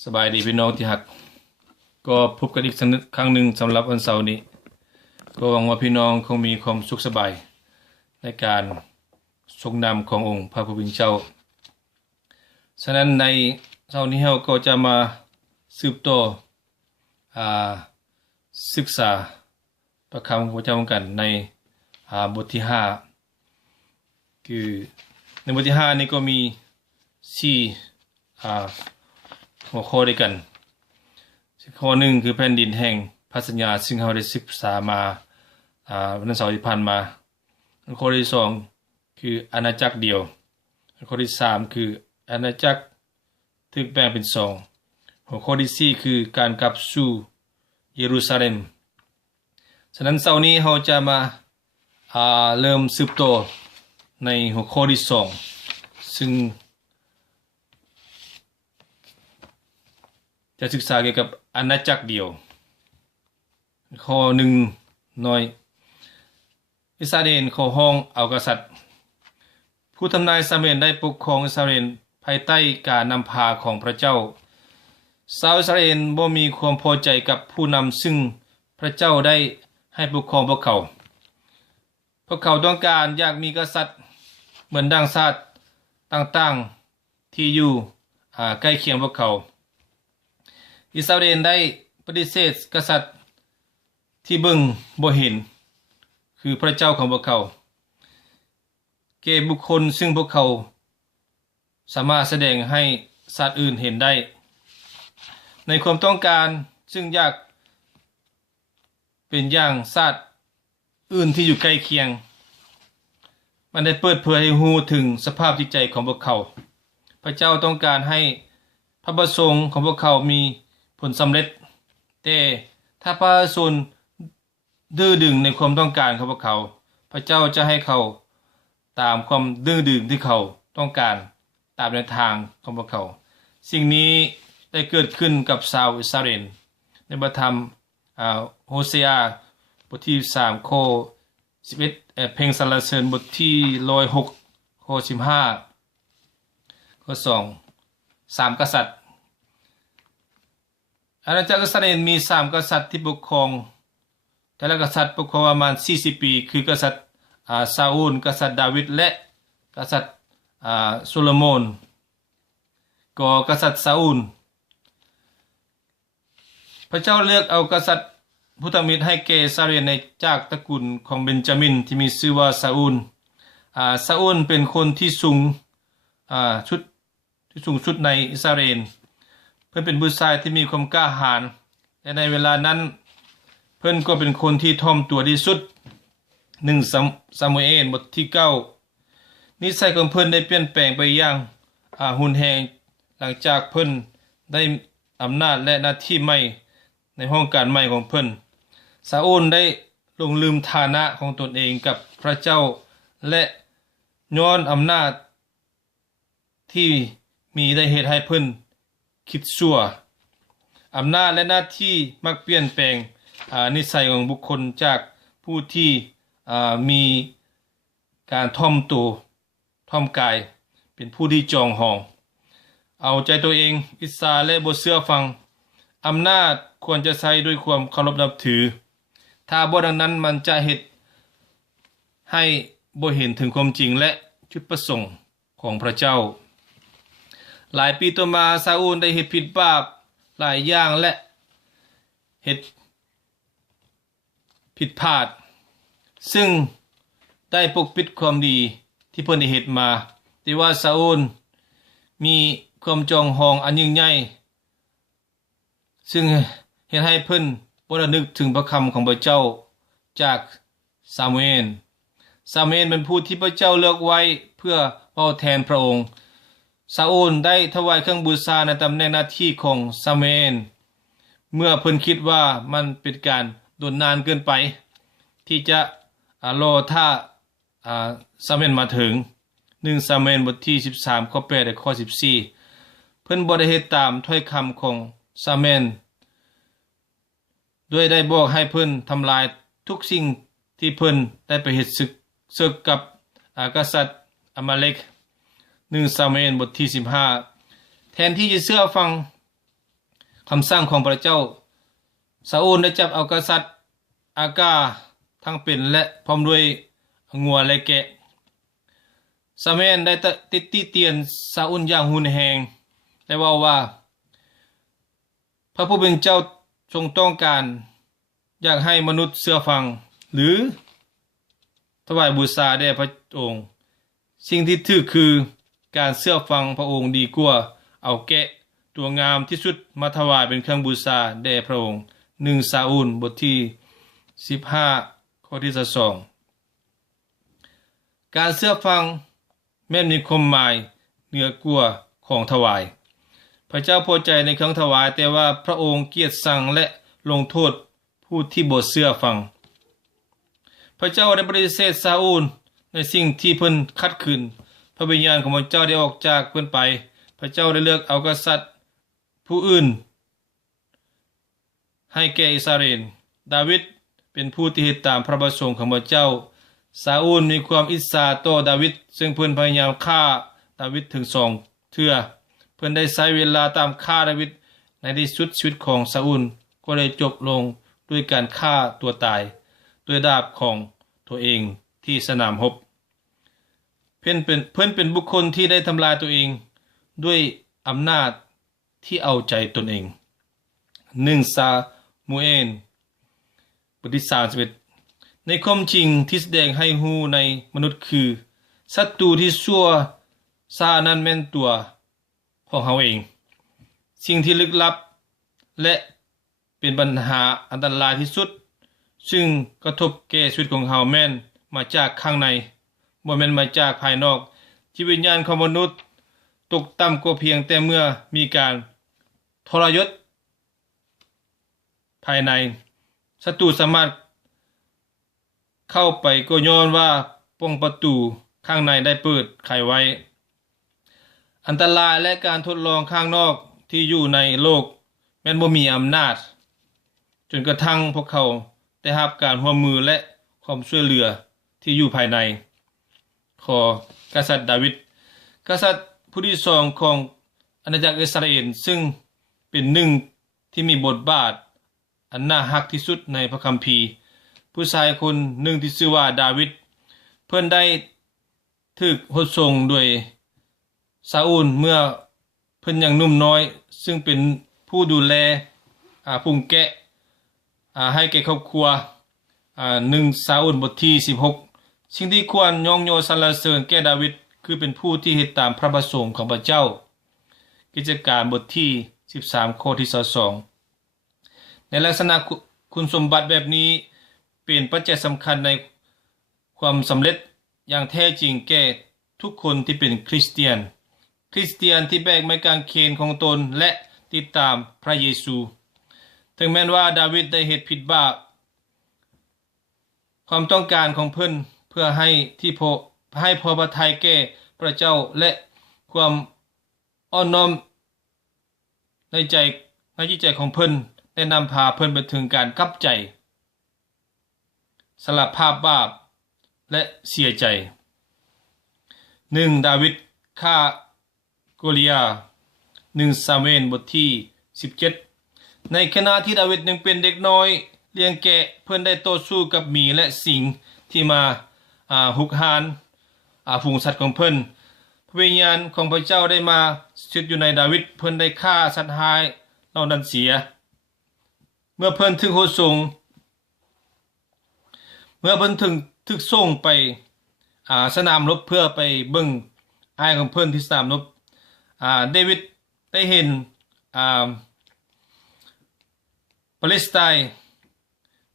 สบายดีพี่น้องที่หักก็พบกันอีกครั้งหนึ่งสำหรับวันเสาร์นี้ก็หวังว่าพี่น้องคงมีความสุขสบายในการทรงนำขององค์พระผู้เป็นเจ้าฉะนั้นในเช้านี้เราก็จะมาสืบต่อศึกษาพระคำของพระเจ้ากันในบทที่5คือในบทที่5นี้ก็มี4หัวข้อด้วยกันข้อหนึ่งคือแผ่นดินแห่งพระสัญญาซึ่งเราได้ศึกษามาวันเสาร์ที่ผ่านมาข้อที่2คืออาณาจักรเดียวข้อที่3คืออาณาจักรถูกแบ่งเป็น2หัวข้อที่4คือการกลับสู่เยรูซาเล็มฉะนั้นเสาร์นี้เราจะมาเริ่มสืบต่อในหัวข้อที่2ซึ่งจะศึกษาเกี่ยวกับอาณาจักรเดียวข้อ1น้อยอิสราเอลขอห้องเอากษัตริย์ผู้ทำนายซามูเอลได้ปกครองอิสราเอลภายใต้การนำพาของพระเจ้าชาวอิสราเอลบ่มีความพอใจกับผู้นำซึ่งพระเจ้าได้ให้ปกครองพวกเขาต้องการอยากมีกษัตริย์เหมือนดังชาติต่างๆที่อยู่ใกล้เคียงพวกเขาอิสราเอลได้ปฏิเสธกษัตริย์ที่เบิ่งบ่เห็นคือพระเจ้าของพวกเขาแก่บุคคลซึ่งพวกเขาสามารถแสดงให้ชาติอื่นเห็นได้ในความต้องการซึ่งอยากเป็นอย่างชาติอื่นที่อยู่ใกล้เคียงมันได้เปิดเผยให้ฮู้ถึงสภาพจิตใจของพวกเขาพระเจ้าต้องการให้พระประสงค์ของพวกเขามีผลสำเร็จแต่ถ้าประชาชนดื้อดึงในความต้องการของพวกเขาพระเจ้าจะให้เขาตามความดื้อดึงที่เขาต้องการตามแนวทางของพวกเขาสิ่งนี้ได้เกิดขึ้นกับชาวอิสราเอลในพระธรรมโฮเซอาบทที่3ข้อ11เพลงสรรเสริญบทที่106ข้อ15ข้อ2 3กษัตริย์อาณาจักรอิสราเอลมี3กษัตริย์ที่ปกครองแต่ละกษัตริย์ปกครองประมาณ40ปีคือกษัตริย์ซาอูลกษัตริย์ดาวิดและกษัตริย์โซโลมอนก็กษัตริย์ซาอูลพระเจ้าเลือกเอากษัตริย์ผู้ทำมิตรให้แก่อิสราเอลในจากตระกูลของเบนจามินที่มีชื่อว่าซาอูลเป็นคนที่สูงสุดในอิสราเอลเพิ่นเป็นผู้ชายที่มีความกล้าหาญและในเวลานั้นเพิ่นก็เป็นคนที่ถ่อมตัวที่สุด1ซามูเอลบทที่9นิสัยของเพิ่นได้เปลี่ยนแปลงไปอย่างหุนแรงหลังจากเพิ่นได้อำนาจและหน้าที่ใหม่ในห้องการใหม่ของเพิ่นซาอูลได้ลงลืมฐานะของตนเองกับพระเจ้าและย้อนอำนาจที่มีได้เหตุให้เพิ่นคิดชั่วอำนาจและหน้าที่มักเปลี่ยนแปลงนิสัยของบุคคลจากผู้ที่มีการท่อมตัวท่อมกายเป็นผู้ที่จองหองเอาใจตัวเองอิสาและบ่เชื่อฟังอำนาจควรจะใช้ด้วยความเคารพนับถือถ้าบ่ดังนั้นมันจะเฮ็ดให้บ่เห็นถึงความจริงและจุดประสงค์ของพระเจ้าหลายปีต่อมาซาอูลได้เฮ็ดผิดบาปหลายอย่างและเฮ็ดผิดพลาดซึ่งได้ปกปิดความดีที่เพิ่นได้เฮ็ดมาแต่ว่าซาอูลมีความจองหองอันยิ่งใหญ่ซึ่งเฮ็ดให้เพิ่นบ่ได้นึกถึงพระคำของพระเจ้าจากซามูเอลเป็นผู้ที่พระเจ้าเลือกไว้เพื่อเว้าแทนพระองค์ซาอูลได้ถวายเครื่องบูชาในตำแหน่งหน้าที่ของซามูเอลเมื่อเพิ่นคิดว่ามันเป็นการโดนนานเกินไปที่จะรอถ้าซามูเอลมาถึง1ซามูเอลบทที่13ข้อ8และข้อ14เพิ่นบ่ได้เฮ็ดตามถ้อยคำของซามูเอลด้วยได้บอกให้เพิ่นทำลายทุกสิ่งที่เพิ่นได้ไปเฮ็ดศึกกับกษัตริย์อามาเลก1ซามูเอลบทที่15แทนที่จะเชื่อฟัง ำสั่งของพระเจ้าซาอูลได้จับเอากษัตริย์อากาทั้งเป็นและพร้อมด้วยงัวและแกะซาเมนได้ติดเตียนซาอูลอย่างหุนแหงได้ว่าพระผู้เป็นเจ้าทรงต้องการอยากให้มนุษย์เชื่อฟังหรือถวายบูชาแด่พระองค์สิ่งที่ถูกคือการเชื่อฟังพระองค์ดีกว่าเอาแกะตัวงามที่สุดมาถวายเป็นเครื่องบูชาแด่พระองค์1ซาอูลบทที่15ข้อที่2การเชื่อฟังแม้มีความหมายเหนือกว่าของถวายพระเจ้าพอใจในเครื่องถวายแต่ว่าพระองค์เกลียดชังและลงโทษผู้ที่บ่เชื่อฟังพระเจ้าได้ปฏิเสธซาอูลในสิ่งที่เพิ่นขัดขืนพระวิญญาณของพระเจ้าได้ออกจากเพิ่นไปพระเจ้าได้เลือกเอากษัตริย์ผู้อื่นให้แก่อิสราเอลดาวิดเป็นผู้ที่ติดตามพระประสงค์ของพระเจ้าซาอูลมีความอิจฉาต่อดาวิดซึ่งเพิ่นพยายามฆ่าดาวิดถึง2 เทื่อเพิ่นได้ใช้เวลาตามฆ่าดาวิดในที่สุดชีวิตของซาอูลก็ได้จบลงด้วยการฆ่าตัวตายด้วยดาบของตัวเองที่สนามรบเพิ่นเป็นบุคคลที่ได้ทำลายตัวเองด้วยอำนาจที่เอาใจตนเอง1ซามูเอลบทที่31ในความจริงที่แสดงให้ฮู้ในมนุษย์คือศัตรูที่ชั่วซานั้นแม่นตัวของเฮาเองสิ่งที่ลึกลับและเป็นปัญหาอันตรายที่สุดซึ่งกระทบแก่ชีวิตของเฮาแม่นมาจากข้างในบ่แม่นมาจากภายนอกจิตวิญญาณของมนุษย์ตกต่ำกว่าเพียงแต่เมื่อมีการทรยศภายในศัตรูสามารถเข้าไปก็ย้อนว่าป้องประตูข้างในได้เปิดไขไว้อันตรายและการทดลองข้างนอกที่อยู่ในโลกแม้นบ่มีอำนาจจนกระทั่งพวกเขาได้รับการร่วมมือและความช่วยเหลือที่อยู่ภายในขอกษัตริย์ดาวิดกษัตริย์ผู้ที่2ของอาณาจักรอิสราเอลซึ่งเป็นหนึ่งที่มีบทบาทอันน่าฮักที่สุดในพระคัมภีร์ผู้ชายคนหนึ่งที่ชื่อว่าดาวิดเพิ่นได้ถูกหดส่งโดยซาอูลเมื่อเพิ่นยังหนุ่มน้อยซึ่งเป็นผู้ดูแลพุงแกะให้แก่ครอบครัว1ซาอูลบทที่16สิ่งที่ควรยองโยสรรเสริญแก่ดาวิดคือเป็นผู้ที่เฮ็ดตามพระประสงค์ของพระเจ้ากิจการบทที่13ข้อที่22ในลักษณะคุณสมบัติแบบนี้เป็นปัจจัยสำคัญในความสำเร็จอย่างแท้จริงแก่ทุกคนที่เป็นคริสเตียนที่แบกไม้กางเขนของตนและติดตามพระเยซูถึงแม้ว่าดาวิดได้เหตุผิดบาปความต้องการของเพิ่นเพื่อให้พอพระทัยแก่พระเจ้าและความอ่อนน้อมในจิตใจของเพิ่นได้นำพาเพิ่นไปถึงการกลับใจสละภาพบาปและเสียใจ1ดาวิดฆ่าโกลิยา1ซามูเอลบทที่17ในขณะที่ดาวิดยังเป็นเด็กน้อยเลี้ยงแกะเพิ่นได้ต่อสู้กับหมีและสิงที่มาหุกหานฝูงสัตว์ของเพิ่นพระวิญญาณของพระเจ้าได้มาสถิตอยู่ในดาวิดเพิ่นได้ฆ่าสัตว์ร้ายเหล่านั้นเสียเมื่อเพิ่นถึงถูกส่งไปสนามรบเพื่อไปเบิ่งอ้ายของเพิ่นที่สนามรบเดวิดได้เห็นปาเลสไตน์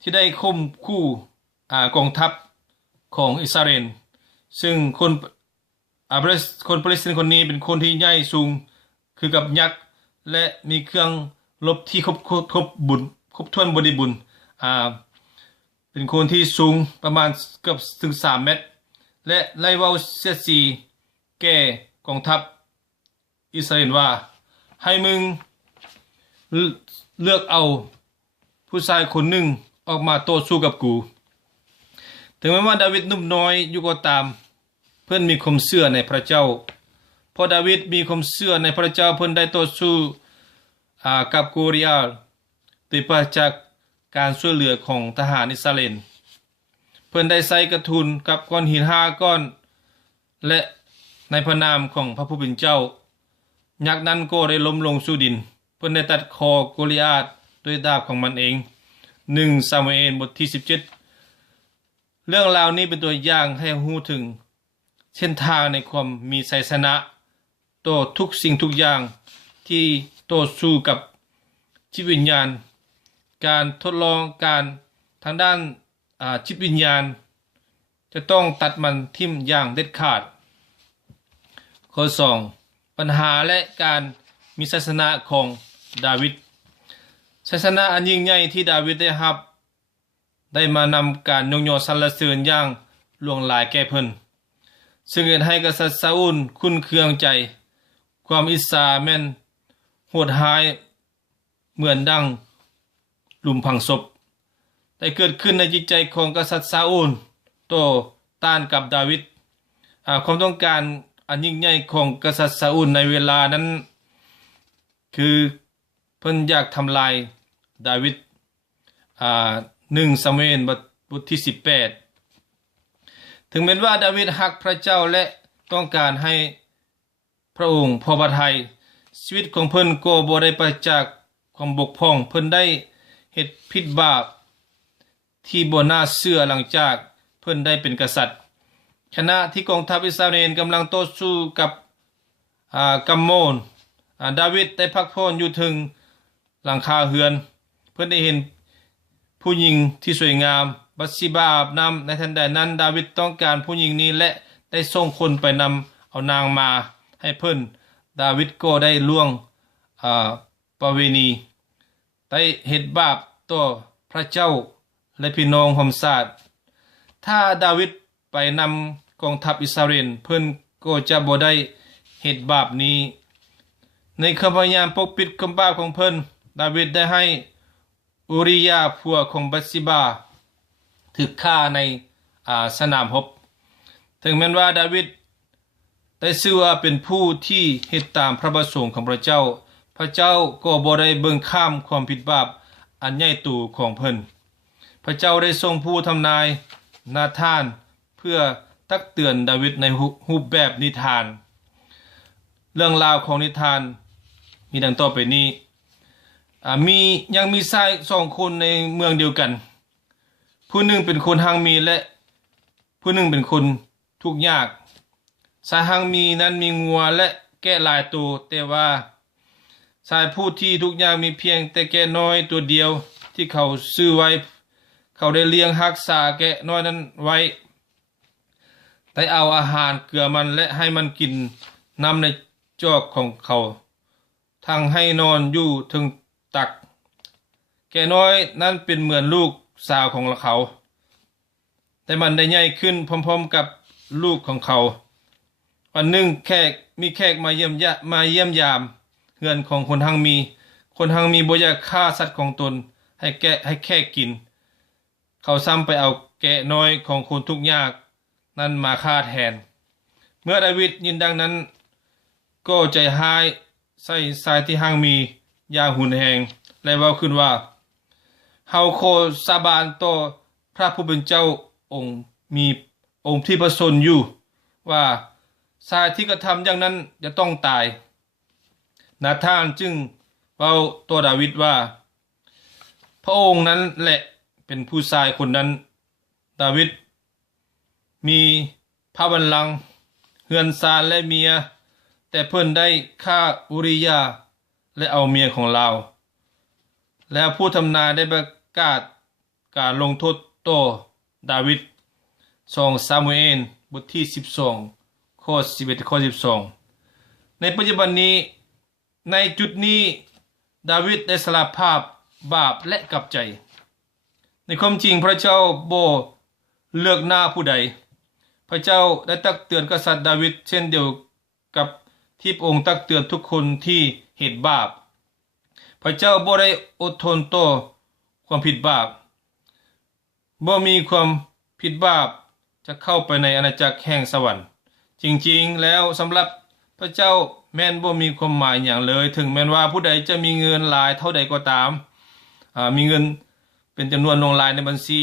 ที่ได้ข่มขู่กองทัพของอิสราเอลซึ่งคนปาเลสไตน์คนนี้เป็นคนที่ใหญ่สูงคือกับยักษ์และมีเครื่องรบที่ครบถ้วนบริบูรณ์เป็นคนที่สูงประมาณเกือบถึง3 เมตรและไล่เว้าเสียดสีแก่กองทัพอิสราเอลว่าให้มึงเลือกเอาผู้ชายคนหนึ่งออกมาต่อสู้กับกูถึงแม้ว่าดาวิดหนุ่มน้อยอยู่ก็ตามเพิ่นมีความเชื่อในพระเจ้าพอดาวิดมีความเชื่อในพระเจ้าเพิ่นได้ต่อสู้ กับโกลิอาตโดยปราศจากการช่วยเหลือของทหารอิสราเอลเพิ่นได้ใส่กระทุนกับก้อนหิน5ก้อนและในพระนามของพระผู้เป็นเจ้ายักษ์นั้นก็ได้ล้มลงสู่ดินเพิ่นได้ตัดคอโกลิอาตด้วยดาบของมันเอง1ซามูเอลบทที่17เรื่องราวนี้เป็นตัวอย่างให้รู้ถึงเส้นทางในความมีชัยชนะต่อทุกสิ่งทุกอย่างที่ต่อสู้กับจิตวิญญาณการทดลองการทางด้านจิตวิญญาณจะต้องตัดมันทิ่มอย่างเด็ดขาดข้อ2ปัญหาและการมีชัยชนะของดาวิดชัยชนะอันยิ่งใหญ่ที่ดาวิดได้รับได้มานำการยกย่อสรรเสริญอย่างหลวงหลายแก่เพิ่นซึ่งเฮ็ดให้กษัตริย์ซาอูลคุ้นเคืองใจความอิจฉาแม่นโหดร้ายเหมือนดังหลุมฝังศพได้เกิดขึ้นในจิตใจของกษัตริย์ซาอูลโต้ต้านกับดาวิดความต้องการอันยิ่งใหญ่ของกษัตริย์ซาอูลในเวลานั้นคือเพิ่นอยากทำลายดาวิด1ซามูเอลบทที่18ถึงแม้ว่าดาวิดรักพระเจ้าและต้องการให้พระองค์พอพระทัยชีวิตของเพิ่นก็บ่ได้ไปจากความบกพร่องเพิ่นได้เฮ็ดผิดบาปที่บ่น่าเชื่อหลังจากเพิ่นได้เป็นกษัตริย์ขณะที่กองทัพอิสราเอลกำลังต่อสู้กับกัมโมนดาวิดได้พักผ่อนอยู่ถึงหลังคาเรือนเพิ่นได้เห็นผู้หญิงที่สวยงามบัตชิบาอาบน้ำในทันใดนั้นดาวิดต้องการผู้หญิงนี้และได้ส่งคนไปนำเอานางมาให้เพิ่นดาวิดก็ได้ล่วงประเวณีได้เฮ็ดบาปต่อพระเจ้าและพี่น้องหอมศาสตร์ถ้าดาวิดไปนำกองทัพอิสราเอลเพิ่นก็จะบ่ได้เฮ็ดบาปนี้ในคำพยายามปกปิดความบาปของเพิ่นดาวิดได้ให้อูริยาผัวของบัตชิบาถูกฆ่าในสนามรบถึงแม้ว่าดาวิดได้ชื่อว่าเป็นผู้ที่เฮ็ดตามพระประสงค์ของพระเจ้าพระเจ้าก็บ่ได้เบิ่งข้ามความผิดบาปอันใหญ่โตของเพิ่นพระเจ้าได้ทรงผู้ทำนายนาธานเพื่อตักเตือนดาวิดในรูปแบบนิทานเรื่องราวของนิทานมีดังต่อไปนี้ยังมีชาย2คนในเมืองเดียวกันผู้หนึ่งเป็นคนหังมีและผู้หนึ่งเป็นคนทุกข์ยากชายหังมีนั้นมีงัวและแกะหลายตัวแต่ว่าชายผู้ที่ทุกข์ยากมีเพียงแต่แกะน้อยตัวเดียวที่เขาซื้อไว้เขาได้เลี้ยงรักษาแกะน้อยนั้นไว้ได้เอาอาหารเกลือมันและให้มันกินน้ำในจอกของเขาทั้งให้นอนอยู่ถึงตักแกะน้อยนั้นเป็นเหมือนลูกสาวของเขาแต่มันได้ใหญ่ขึ้นพร้อมๆกับลูกของเขาวันหนึ่งมีแขกมาเยี่ยมยามเฮือนของคนหังมีบ่อยากฆ่าสัตว์ของตนให้แขกกินเขาซ้ำไปเอาแกะน้อยของคนทุกข์ยากนั้นมาฆ่าแทนเมื่อดาวิดยินดังนั้นก็ใจหายใส่สายที่หังมีอย่างหุนแหงและเว้าขึ้นว่าเฮาขอสาบานต่อพระผู้เป็นเจ้าองค์ที่ประสนอยู่ว่าชายที่กระทำอย่างนั้นจะต้องตายนาธานจึงเว้าต่อดาวิดว่าพระองค์นั้นแหละเป็นผู้ชายคนนั้นดาวิดมีพระบัลลังก์เฮือนซานและเมียแต่เพิ่นได้ฆ่าอุริยาและเอาเมียของเราแล้วผู้ทำนายได้ประกาศการลงโทษต่อดาวิด2ซามูเอลบทที่12ข้อ11ข้อ12ในปัจจุบันนี้ในจุดนี้ดาวิดได้สารภาพบาปและกลับใจในความจริงพระเจ้าบ่เลือกหน้าผู้ใดพระเจ้าได้ตักเตือนกษัตริย์ดาวิดเช่นเดียวกับที่พระองค์ตักเตือนทุกคนที่เหตุบาปพระเจ้าบ่ได้อดทนต่อความผิดบาปบ่มีความผิดบาปจะเข้าไปในอาณาจักรแห่งสวรรค์จริงๆแล้วสำหรับ พระเจ้าแม่นบ่มีความหมายอย่างเลยถึงแม้นว่าผู้ใดจะมีเงินหลายเท่าใดก็ตามมีเงินเป็นจำนวนลงหลายในบัญชี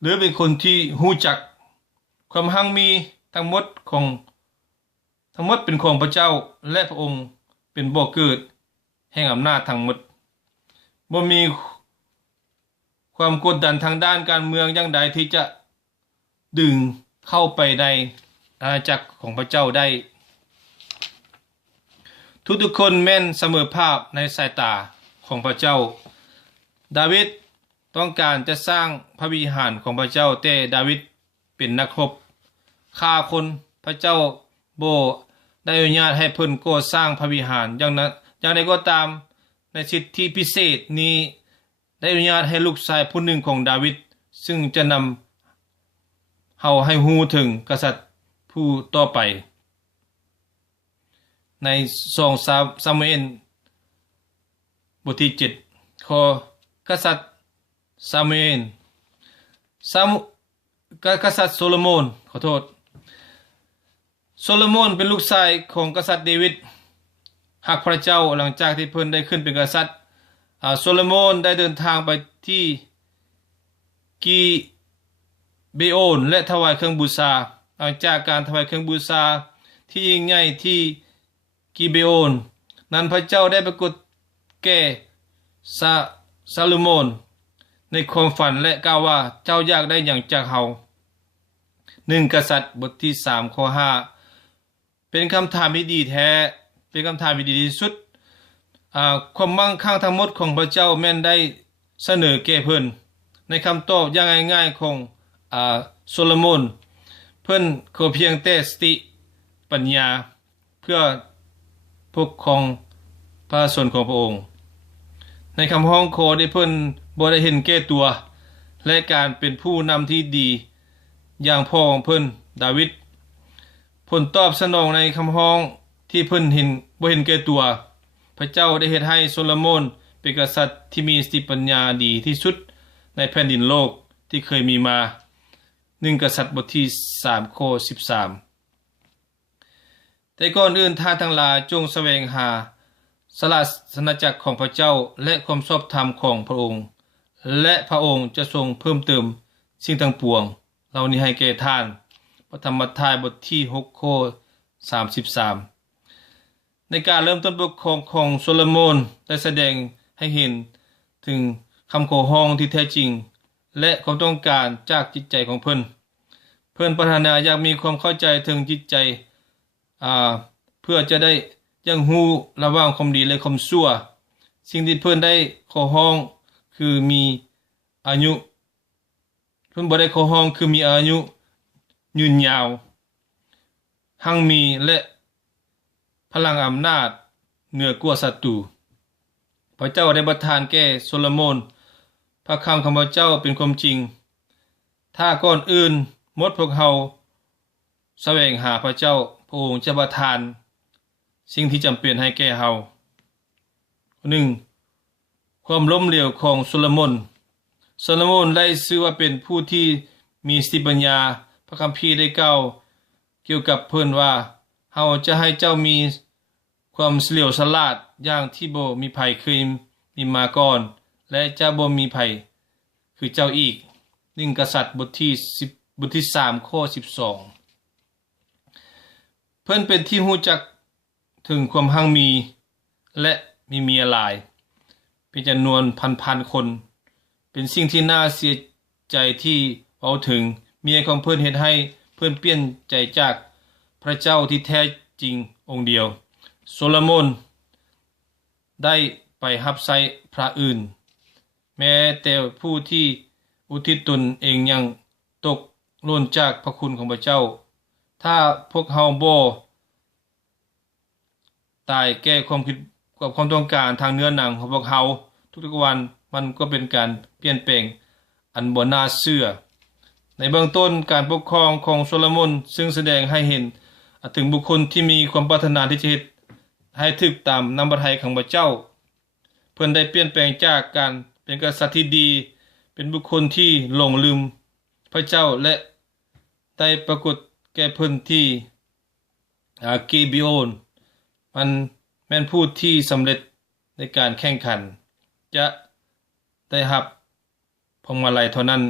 หรือเป็นคนที่รู้จักความหังมีทั้งหมดเป็นของพระเจ้าและพระองค์เป็นบ่อเกิดแห่งอำนาจทั้งหมดบ่มีความกดดันทางด้านการเมืองอย่างใดที่จะดึงเข้าไปในอาณาจักรของพระเจ้าได้ทุกคนแม่นเสมอภาพในสายตาของพระเจ้าดาวิดต้องการจะสร้างพระวิหารของพระเจ้าแต่ดาวิดเป็นนักรบฆ่าคนพระเจ้าบ่ได้อนุญาตให้เพิ่นก่อสร้างพระวิหารอย่างใดก็ตามในสิทธิพิเศษนี้ได้อนุญาตให้ลูกชายผู้หนึ่งของดาวิดซึ่งจะนำเฮาให้ฮู้ถึงกษัตริย์ผู้ต่อไปใน2ซามูเอลบทที่7ข้อกษัตริย์ซามูเอลกษัตริย์โซโลมอนขอโทษโซโลมอนเป็นลูกชายของกษัตริย์เดวิดหักพระเจ้าหลังจากที่เพิ่นได้ขึ้นเป็นกษัตริย์โซโลมอนได้เดินทางไปที่กีเบโอนและถวายเครื่องบูชาหลังจากการถวายเครื่องบูชาที่ยิ่งใหญ่ที่กีเบโอนนั้นพระเจ้าได้ปรากฏแก่ซาโลมอนในความฝันและกล่าวว่าเจ้าอยากได้อย่างจากเฮา1กษัตริย์บทที่3ข้อ5เป็นคำถามที่ดีแท้เป็นคำถามที่ดีที่สุดความมั่งคั่งทั้งหมดของพระเจ้าแม่นได้เสนอแก่เพิ่นในคำตอบอย่างง่ายๆของโซโลมอนเพิ่นขอเพียงแต่สติปัญญาเพื่อปกครองพระส่วนของพระองค์ในคำห้องขอได้เพิ่นบ่ได้เห็นแก่ตัวและการเป็นผู้นำที่ดีอย่างพ่อของเพิ่นดาวิดผลตอบสนองในคำห้องที่เพิ่นบ่เห็นแก่ตัวพระเจ้าได้เฮ็ดให้โซโลมอนเป็นกษัตริย์ที่มีสติปัญญาดีที่สุดในแผ่นดินโลกที่เคยมีมา1กษัตริย์บทที่3ข้อ13แต่ก่อนอื่นท่านทั้งหลายจงแสวงหาศาสนจักรของพระเจ้าและความชอบธรรมของพระองค์และพระองค์จะทรงเพิ่มเติมสิ่งทั้งปวงเหล่านี้ให้แก่ท่านพระธรรมมัทธิวบทที่6ข้อ33ในการเริ่มต้นปกครองของโซโลมอนได้แสดงให้เห็นถึงคำขอร้องที่แท้จริงและความต้องการจากจิตใจของเพิ่นปรารถนาอยากมีความเข้าใจถึงจิตใจเพื่อจะได้ยังฮู้ระหว่างความดีและความชั่วสิ่งที่เพิ่นได้ขอร้องคือมีอายุเพิ่นบ่ได้ขอร้องคือมีอายุยืนยาวหั่งมีและพลังอำนาจเหนือกว่าศัตรูพระเจ้าได้ประทานแก่โซโลมอนพระคำของพระเจ้าเป็นความจริงถ้าก่อนอื่นหมดพวกเราแสวงหาพระเจ้าพระองค์จะประทานสิ่งที่จำเป็นให้แก่เรา1ความล้มเหลวของโซโลมอนได้ชื่อว่าเป็นผู้ที่มีสติปัญญาพระคัมภีร์ได้กล่าวเกี่ยวกับเพิ่นว่าเฮาจะให้เจ้ามีความเฉลียวฉลาดอย่างที่บ่มีไผเคยมีมาก่อนและจะบ่มีไผคือเจ้าอีก1กษัตริย์บทที่3ข้อ12เพิ่นเป็นที่รู้จักถึงความหั่งมีและมีเมียหลายเป็นจำนวนพันๆคนเป็นสิ่งที่น่าเสียใจที่เว้าถึงเมียของเพิ่นเฮ็ดให้เพิ่นเปลี่ยนใจจากพระเจ้าที่แท้จริงองค์เดียวโซโลมอนได้ไปรับใช้พระอื่นแม้แต่ผู้ที่อุทิศตนเองยังตกหล่นจากพระคุณของพระเจ้าถ้าพวกเฮาบ่ตายแก้ความคิดกับความต้องการทางเนื้อหนังของพวกเฮาทุกๆวันมันก็เป็นการเปลี่ยนแปลงอันบ่น่าเชื่อในเบื้องต้นการปกครองของโซโลมอนซึ่งแสดงให้เห็นถึงบุคคลที่มีความปรารถนาที่จะเฮ็ดให้ถึกตามนำพระทัยของพระเจ้าเพิ่นได้เปลี่ยนแปลงจากการเป็นกษัตริย์ที่ดีเป็นบุคคลที่หลงลืมพระเจ้าและได้ปรากฏแก่เพิ่นที่ เกบิโอนมันแม่นผู้ที่สำเร็จในการแข่งขันจะได้รับพวงมาลัยเท่านั้น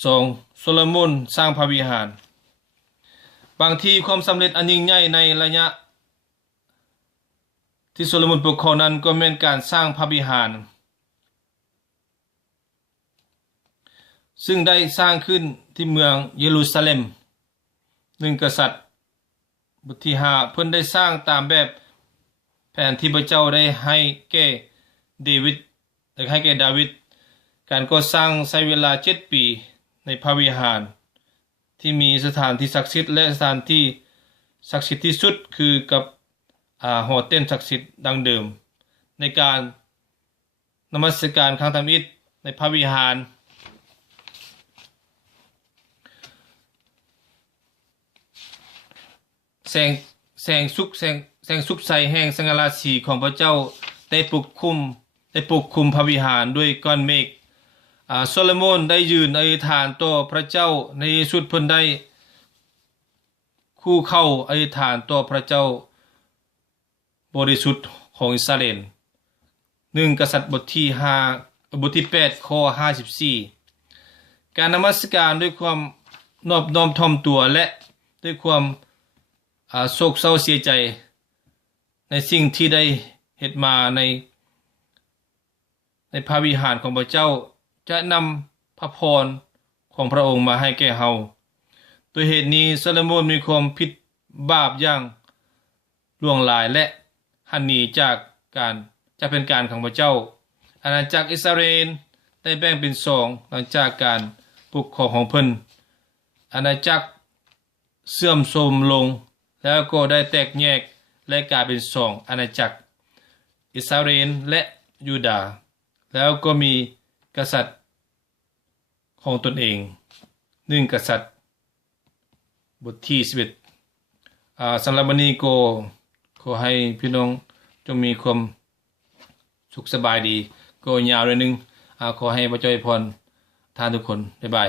2โซโลมอนสร้างพระวิหารบางทีความสำเร็จอันยิ่งใหญ่ในระยะที่โซโลมอนปกครองนั้นก็แม่นการสร้างพระวิหารซึ่งได้สร้างขึ้นที่เมืองเยรูซาเล็ม1กษัตริย์บทที่5เพิ่นได้สร้างตามแบบแผนที่พระเจ้าได้ให้แก่ดาวิดการก่อสร้างใช้เวลา7ปีในพระวิหารที่มีสถานที่ศักดิ์สิทธิ์และสถานที่ศักดิ์สิทธิ์ที่สุดคือกับหอเต้นศักดิ์สิทธิ์ดังเดิมในการนมัสการครั้งทำอิฐในพระวิหารแสงสุขใสแห่งสง่าราศีของพระเจ้าได้ปกคลุมพระวิหารด้วยก้อนเมฆโซโลมอนได้ยืนอธิษฐานต่อพระเจ้าในที่สุดเพิ่นได้คู่เข้าอธิษฐานต่อพระเจ้าบริสุทธิ์ของอิสราเอล1กษัตริย์บทที่8ข้อ54การนมัสการด้วยความนอบน้อมถ่อมตัวและด้วยความโศกเศร้าเสียใจในสิ่งที่ได้เฮ็ดมาในพระวิหารของพระเจ้าจะนำพระพรของพระองค์มาให้แก่เฮาโดยเหตุนี้โซโลมอนมีความผิดบาปอย่างล่วงหลายและหันหนีจากการจะเป็นการของพระเจ้าอาณาจักรอิสราเอลได้แบ่งเป็น2หลังจากการปกครองของเพิ่นอาณาจักรเสื่อมโทรมลงแล้วก็ได้แตกแยกและกลายเป็น2อาณาจักรอิสราเอลและยูดาห์แล้วก็มีกษัตริย์ของตนเอง1กษัตริย์บทที่11สำหรับวันนี้ก็ขอให้พี่น้องจงมีความสุขสบายดีก็ยาวเลยนึงขอให้พระเจ้าอวยพรท่านทุกคนบ๊ายบาย